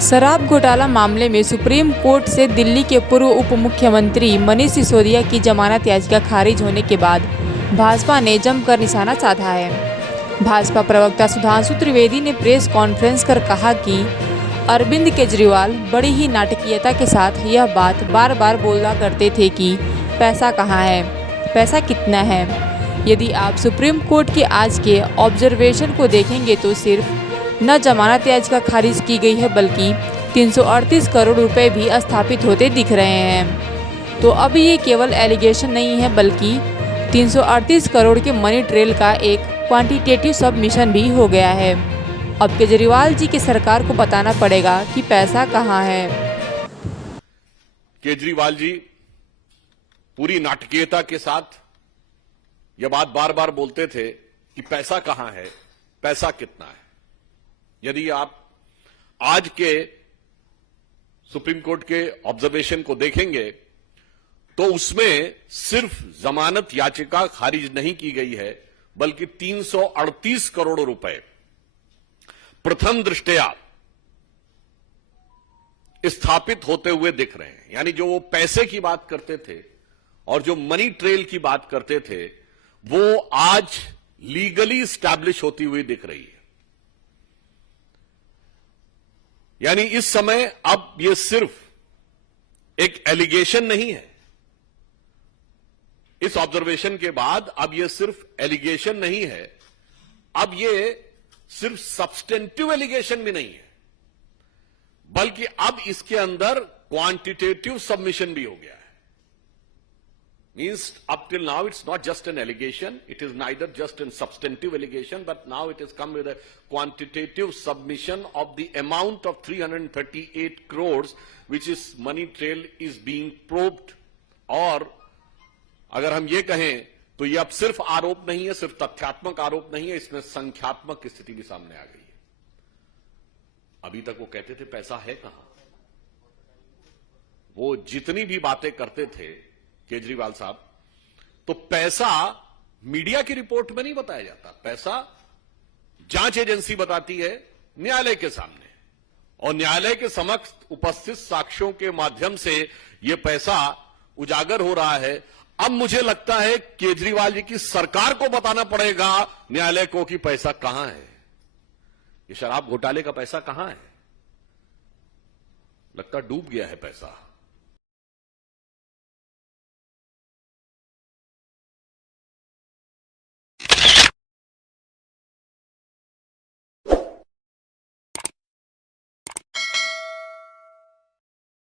शराब घोटाला मामले में सुप्रीम कोर्ट से दिल्ली के पूर्व उप मुख्यमंत्री मनीष सिसोदिया की जमानत याचिका खारिज होने के बाद भाजपा ने जमकर निशाना साधा है। भाजपा प्रवक्ता सुधांशु त्रिवेदी ने प्रेस कॉन्फ्रेंस कर कहा कि अरविंद केजरीवाल बड़ी ही नाटकीयता के साथ यह बात बार बार बोला करते थे कि पैसा कहाँ है, पैसा कितना है। यदि आप सुप्रीम कोर्ट के आज के ऑब्जर्वेशन को देखेंगे तो सिर्फ न जमानत याचिका खारिज की गई है बल्कि 338 करोड़ रुपए भी स्थापित होते दिख रहे हैं। तो अब ये केवल एलिगेशन नहीं है बल्कि 338 करोड़ के मनी ट्रेल का एक क्वांटिटेटिव सबमिशन भी हो गया है। अब केजरीवाल जी की सरकार को बताना पड़ेगा कि पैसा कहाँ है। केजरीवाल जी पूरी नाटकीयता के साथ यह बात बार बार बोलते थे कि पैसा कहां है, पैसा कितना है। यदि आप आज के सुप्रीम कोर्ट के ऑब्जर्वेशन को देखेंगे तो उसमें सिर्फ जमानत याचिका खारिज नहीं की गई है बल्कि 338 करोड़ रुपए प्रथम दृष्टया स्थापित होते हुए दिख रहे हैं। यानी जो वो पैसे की बात करते थे और जो मनी ट्रेल की बात करते थे वो आज लीगली स्टैब्लिश होती हुई दिख रही है। यानी इस समय अब ये सिर्फ एक एलिगेशन नहीं है। इस ऑब्जर्वेशन के बाद अब ये सिर्फ एलिगेशन नहीं है, अब ये सिर्फ सब्सटेंटिव एलिगेशन भी नहीं है बल्कि अब इसके अंदर क्वांटिटेटिव सबमिशन भी हो गया है। Means up till now it's not just an allegation, it is neither just a substantive allegation, but now it has come with a quantitative submission of the amount of 338 crores which is money trail is being probed। और अगर हम ये कहें तो ये अब सिर्फ आरोप नहीं है, सिर्फ तथ्यात्मक आरोप नहीं है, इसमें संख्यात्मक स्थिति भी सामने आ गई है। अभी तक वो कहते थे पैसा है कहां। वो जितनी भी बातें करते थे केजरीवाल साहब, तो पैसा मीडिया की रिपोर्ट में नहीं बताया जाता, पैसा जांच एजेंसी बताती है न्यायालय के सामने, और न्यायालय के समक्ष उपस्थित साक्ष्यों के माध्यम से यह पैसा उजागर हो रहा है। अब मुझे लगता है केजरीवाल जी की सरकार को बताना पड़ेगा न्यायालय को कि पैसा कहां है, ये शराब घोटाले का पैसा कहां है। लगता डूब गया है पैसा।